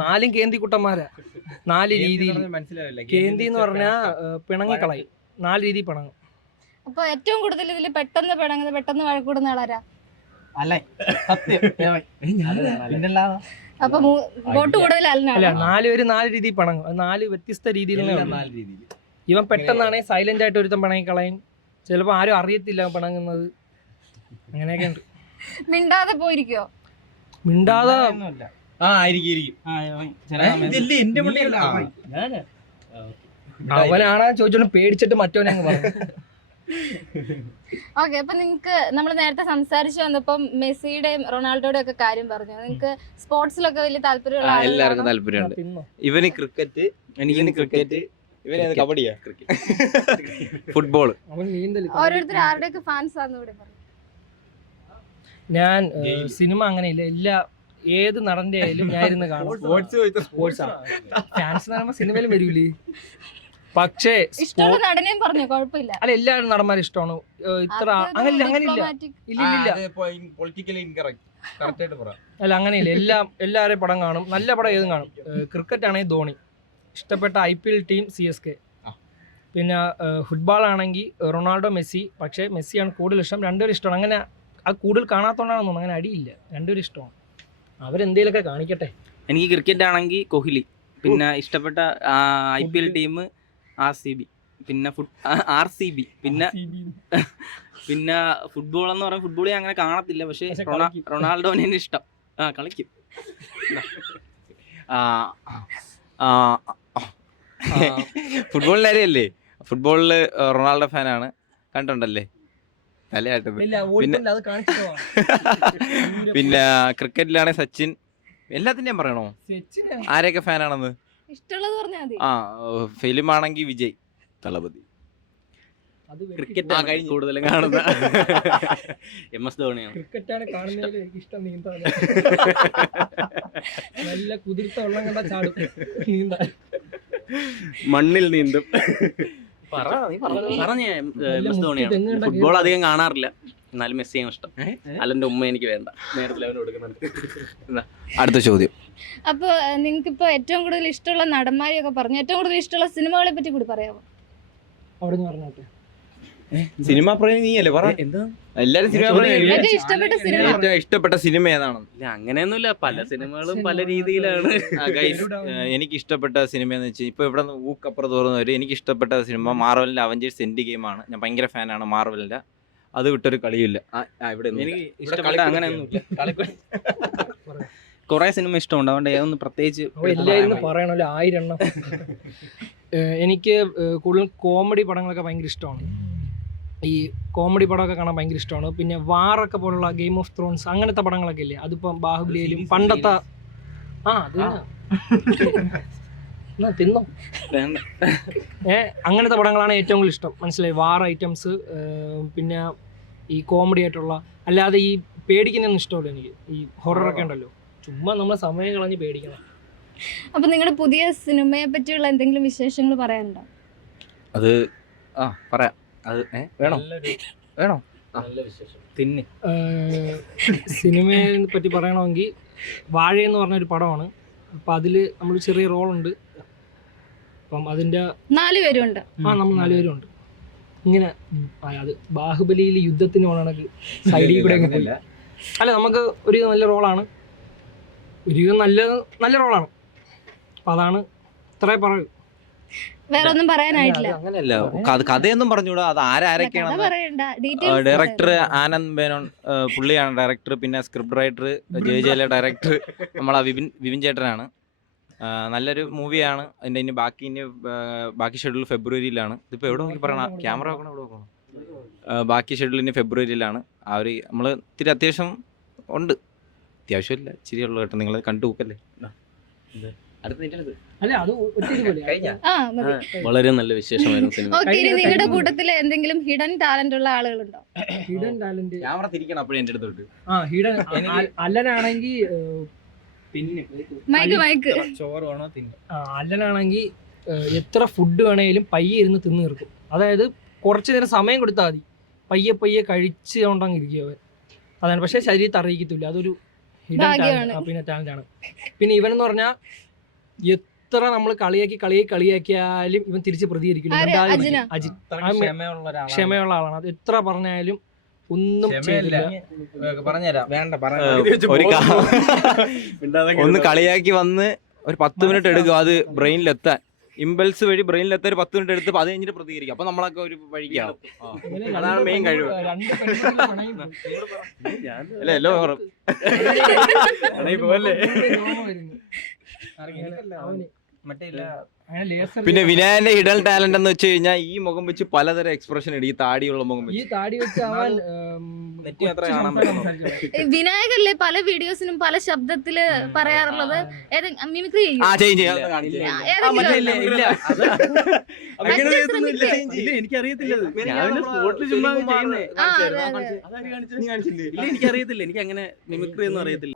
നാലും കേന്തി കുട്ടന്മാരാ. 4 രീതിയിൽ കേന്തി എന്ന് പറഞ്ഞാൽ പിണങ്ങി കളയും. 4 രീതിയിൽ പിണങ്ങും. അപ്പൊ ഏറ്റവും കൂടുതൽ ഇതിൽ പെട്ടെന്ന് പിണങ്ങുന്നത്, പെട്ടെന്ന് വഴക്കൂടുന്ന ആളാരാ? അപ്പൊ വോട്ട് കൂടുതൽ അല്ല, 4 പേര് 4 രീതിയിൽ പിണങ്ങും. 4 വ്യത്യസ്ത രീതിയിൽ. ഇവൻ പെട്ടെന്നാണെങ്കിൽ സൈലന്റ് ആയിട്ട് ഒരുത്തം പിണങ്ങി കളയും. ചിലപ്പോ ആരും അറിയത്തില്ല പിണങ്ങുന്നത്. അങ്ങനെയൊക്കെ ഉണ്ട്. മിണ്ടാതെ പോയിരിക്കോ? മിണ്ടാതെ അവനാണ് ചോദിച്ചോണ്ട് പേടിച്ചിട്ട് മറ്റവനെ അങ്ങ് പറഞ്ഞു. ഓക്കെ, അപ്പൊ നിങ്ങക്ക് നമ്മൾ നേരത്തെ സംസാരിച്ചു വന്നപ്പം മെസ്സിയുടെയും റൊണാൾഡോയുടെ ഒക്കെ കാര്യം പറഞ്ഞു. നിങ്ങക്ക് സ്പോർട്സിലൊക്കെ വലിയ താല്പര്യമുള്ള എല്ലാവർക്കും താല്പര്യമുണ്ട്. ഇവന് ക്രിക്കറ്റ്, എനിക്ക് ക്രിക്കറ്റ്, ഇവന് കബഡിയാ, ഫുട്ബോൾ. ഓരോരുത്തർ ആരുടെയൊക്കെ ഫാൻസ് ആണെന്ന് ഇവിടെ പറഞ്ഞു. ഞാൻ സിനിമ അങ്ങനെയില്ല, എല്ലാ ഏത് നടന്റെ ആയാലും ഞാൻ ഇരുന്ന് കാണും. സ്പോർട്സ് ആണ് ഫാൻസ് എന്ന് പറയുമ്പോൾ സിനിമയിലും വരൂലേ. പക്ഷേ ഇഷ്ടമുള്ള നടനെയും പറഞ്ഞു, കുഴപ്പമില്ല. അല്ല, എല്ലാവരും നടന്മാരും ഇഷ്ടമാണ്. ഇത്ര അങ്ങനെയില്ല. അല്ല, അങ്ങനെയില്ല. എല്ലാവരെയും പടം കാണും. നല്ല പടം ഏതും കാണും. ക്രിക്കറ്റ് ആണെങ്കിൽ ധോണി, ഇഷ്ടപ്പെട്ട IPL ടീം CSK. പിന്നെ ഫുട്ബോൾ ആണെങ്കിൽ റൊണാൾഡോ, മെസ്സി. പക്ഷേ മെസ്സിയാണ് കൂടുതൽ ഇഷ്ടം. രണ്ടുപേരും ഇഷ്ടമാണ്. അങ്ങനെ അത് കൂടുതൽ കാണാത്തോണ്ടാണെന്ന് തോന്നുന്നു. അങ്ങനെ അടിയില്ല, രണ്ടുപേരും ഇഷ്ടമാണ്. അവരെന്തേലൊക്കെ കാണിക്കട്ടെ. എനിക്ക് ക്രിക്കറ്റ് ആണെങ്കിൽ കോഹ്ലി, പിന്നെ ഇഷ്ടപ്പെട്ട IPL ടീം RCB, പിന്നെ RCB, പിന്നെ ഫുട്ബോൾ എന്ന് പറയുമ്പോൾ ഫുട്ബോൾ അങ്ങനെ കാണത്തില്ല. പക്ഷേ റൊണാൾഡോനെ ഇഷ്ടം. കളിക്കും. ഫുട്ബോളിൻ്റെ കാര്യമല്ലേ? ഫുട്ബോളില് റൊണാൾഡോ ഫാനാണ്. കണ്ടുണ്ടല്ലേ? പിന്നെ ക്രിക്കറ്റിലാണെങ്കിൽ സച്ചിൻ. എല്ലാത്തിൻ്റെയും പറയണോ ആരെയൊക്കെ ഫാനാണെന്ന്? ഫിലിം ആണെങ്കിൽ വിജയ് തളപതി. ക്രിക്കറ്റ് കൂടുതലും കാണുന്ന MS ധോണിയാണ്. ക്രിക്കറ്റാണ് കാണുന്നതിൽ എനിക്ക് ഇഷ്ടം. നീന്താൻ നല്ല കുതിർത്ത വെള്ളം കണ്ടാ ചാടും. നീന്താൻ മണ്ണിൽ നീന്തും. ഫുട്ബോൾ അധികം കാണാറില്ല, എന്നാലും മെസ്സിയാണ് ഇഷ്ടം. അല്ലെന്റെ ഉമ്മ എനിക്ക് വേണ്ട. അടുത്ത ചോദ്യം. അപ്പൊ നിങ്ങൾക്കിപ്പോ ഏറ്റവും കൂടുതൽ ഇഷ്ടമുള്ള നടന്മാരെയൊക്കെ പറഞ്ഞു, ഏറ്റവും കൂടുതൽ ഇഷ്ടമുള്ള സിനിമകളെ പറ്റി കൂടി പറയാമോ? അവിടെ പറഞ്ഞോട്ടെ. സിനിമ പറയാൻ നീയല്ലേ പറ. എല്ലാരും സിനിമ ഇഷ്ടപ്പെട്ട സിനിമ ഏതാണ്? അങ്ങനെയൊന്നുമില്ല, പല സിനിമകളും പല രീതിയിലാണ്. എനിക്ക് ഇഷ്ടപ്പെട്ട സിനിമ എന്ന് വെച്ചാൽ ഇപ്പൊ ഇവിടെ ഊക്കപ്പുറത്ത് തോന്നുന്നവര്, എനിക്ക് ഇഷ്ടപ്പെട്ട സിനിമ മാർവലിന്റെ അവഞ്ചേഴ്സ് എൻഡ് ഗെയിം ആണ്. ഞാൻ ഭയങ്കര ഫാനാണ് മാർവലിന്റെ. അത് വിട്ടൊരു കളിയില്ല. ഇവിടെ എനിക്ക് ഇഷ്ടപ്പെട്ട അങ്ങനെയൊന്നുമില്ല. കുറെ സിനിമ ഇഷ്ടമുണ്ട്, അതുകൊണ്ട് ഏതൊന്നും പ്രത്യേകിച്ച് എല്ലാവരും പറയണല്ലോ 1000 എണ്ണം. എനിക്ക് കൂടുതൽ കോമഡി പടങ്ങളൊക്കെ ഭയങ്കര ഇഷ്ടമാണ്. ഈ കോമഡി പടമൊക്കെ കാണാൻ ഭയങ്കര ഇഷ്ടമാണ്. പിന്നെ വാറൊക്കെ പോലുള്ള ഗെയിം ഓഫ് ത്രോൺസ് അങ്ങനത്തെ പടങ്ങളൊക്കെ ഇല്ലേ, അതിപ്പം ബാഹുബലിയിലും പണ്ടത്തെ തിന്നോ അങ്ങനത്തെ പടങ്ങളാണ് ഏറ്റവും കൂടുതൽ ഇഷ്ടം. മനസ്സിലായി? വാർ ഐറ്റംസ്, പിന്നെ ഈ കോമഡി ആയിട്ടുള്ള, അല്ലാതെ ഈ പേടിക്കുന്നൊന്നും ഇഷ്ടമല്ല എനിക്ക്. ഈ ഹൊററൊക്കെ ഉണ്ടല്ലോ, ചുമ്മാ നമ്മളെ സമയം കളഞ്ഞ് പേടിക്കണം. അപ്പൊ നിങ്ങളുടെ പുതിയ സിനിമയെ പറ്റിയുള്ള എന്തെങ്കിലും വിശേഷങ്ങൾ പറയാനുണ്ടോ? അത് പറയാം. അത് വേണോ? സിനിമയെ പറ്റി പറയണമെങ്കിൽ വാഴ എന്ന് പറഞ്ഞൊരു പടമാണ്. അപ്പം അതിൽ നമ്മൾ ചെറിയ റോളുണ്ട്. അപ്പം അതിൻ്റെ 4 പേരുണ്ട്. നമ്മൾ 4 പേരുണ്ട്. ഇങ്ങനെ അത് ബാഹുബലിയിൽ യുദ്ധത്തിന് പോകണമെങ്കിൽ സൈഡിൽ കൂടെ അങ്ങ് പോയില്ല. അല്ല, നമുക്ക് ഒരു നല്ല റോളാണ്, ഒരു നല്ല റോളാണ്. അപ്പം അതാണ് ഇത്രേ പറയൂ. വേറെ ഒന്നും പറയാനായിട്ടില്ല. അങ്ങനെയല്ല, കഥയൊന്നും പറഞ്ഞൂടാ. അത് ആരൊക്കെയാണ്? ഡയറക്ടർ ആനന്ദ് മേനോൻ, പുള്ളിയാണ് ഡയറക്ടർ. പിന്നെ സ്ക്രിപ്റ്റ് റൈറ്റർ ജയജയല, ഡയറക്ടർ നമ്മളെ വിപിൻ ചേട്ടനാണ്. നല്ലൊരു മൂവിയാണ്. അതിൻ്റെ ഇനി ബാക്കി ഷെഡ്യൂൾ ഫെബ്രുവരിയിലാണ്. ഇതിപ്പോൾ എവിടെ നോക്കി പറയണം? ക്യാമറ നോക്കണം, എവിടെ നോക്കണം? ബാക്കി ഷെഡ്യൂൾ ഇനി ഫെബ്രുവരിയിലാണ്. നമ്മൾ ഇത്തിരി അത്യാവശ്യം ഉണ്ട്. അത്യാവശ്യമില്ല, ഇച്ചിരിയുള്ളൂ കേട്ടോ. നിങ്ങൾ കണ്ടു നോക്കല്ലേ. വളരെ നല്ല വിശേഷമായിരുന്നു സിനിമ. നിങ്ങളുടെ കൂട്ടത്തില് എന്തെങ്കിലും ഹിഡൻ ടാലന്റ് ഉള്ള ആളുകളുണ്ടോ? ഹിഡൻ ടാലന്റ് ക്യാമറ തിരിക്കണം അപ്പോഴേ എന്റെ അടുത്തോട്ട്. ഹിഡൻ അല്ലനാണെങ്കിൽ അല്ലനാണെങ്കിൽ എത്ര ഫുഡ് വേണേലും പയ്യെ ഇരുന്ന് തിന്നു തീർക്കും. അതായത് കുറച്ച് നേരം സമയം കൊടുത്താൽ മതി, പയ്യെ കഴിച്ച് കൊണ്ടങ്ങ് ഇരിക്കും അവൻ. അതാണ്. പക്ഷേ ശരീരത്തെ അറിയിക്കത്തില്ല. അതൊരു ഭാഗ്യമാണ്. പിന്നെ ടാലന്റ് ആണ്. പിന്നെ ഇവൻ എന്ന് പറഞ്ഞാൽ എത്ര നമ്മൾ കളിയാക്കിയാലും ഇവൻ തിരിച്ച് പ്രതികരിക്കില്ല. ആര്? അജിന? അജിത് ക്ഷമയുള്ള ഒരാളാണ്. ക്ഷമയുള്ള ആളാണ്. അത് എത്ര പറഞ്ഞാലും ഒന്നും ചെയ്തില്ല. പറഞ്ഞുതരാം. വേണ്ട ഒന്ന് കളിയാക്കി വന്ന് ഒരു 10 മിനിറ്റ് എടുക്കും അത് ബ്രെയിനിലെത്താൻ. ഇമ്പൾസ് വഴി ബ്രെയിനിലെത്താൻ ഒരു 10 മിനിറ്റ് എടുത്ത് അത് കഴിഞ്ഞിട്ട് പ്രതികരിക്കും. അപ്പൊ നമ്മളൊക്കെ ഒരു വഴിക്കാവും. അതാണ് മെയിൻ കഴിവ്. അല്ല എല്ലോ പിന്നെ വിനായന്റെ ഹിഡൻ ടാലന്റ് എന്ന് വെച്ച് കഴിഞ്ഞാൽ ഈ മുഖം വെച്ച് പലതരം എക്സ്പ്രഷൻ ഇടും. ഈ താടിയുള്ള മുഖം ഈ വെച്ച് താടി വെച്ച് അവൻ വിനായകല്ലേ പല വീഡിയോസിനും പല ശബ്ദത്തില് പറയാറുള്ളത്. മിമിക്രി ചെയ്യും. എനിക്കറിയത്തില്ല, എനിക്ക് അങ്ങനെ മിമിക്രി ഒന്നും അറിയത്തില്ല.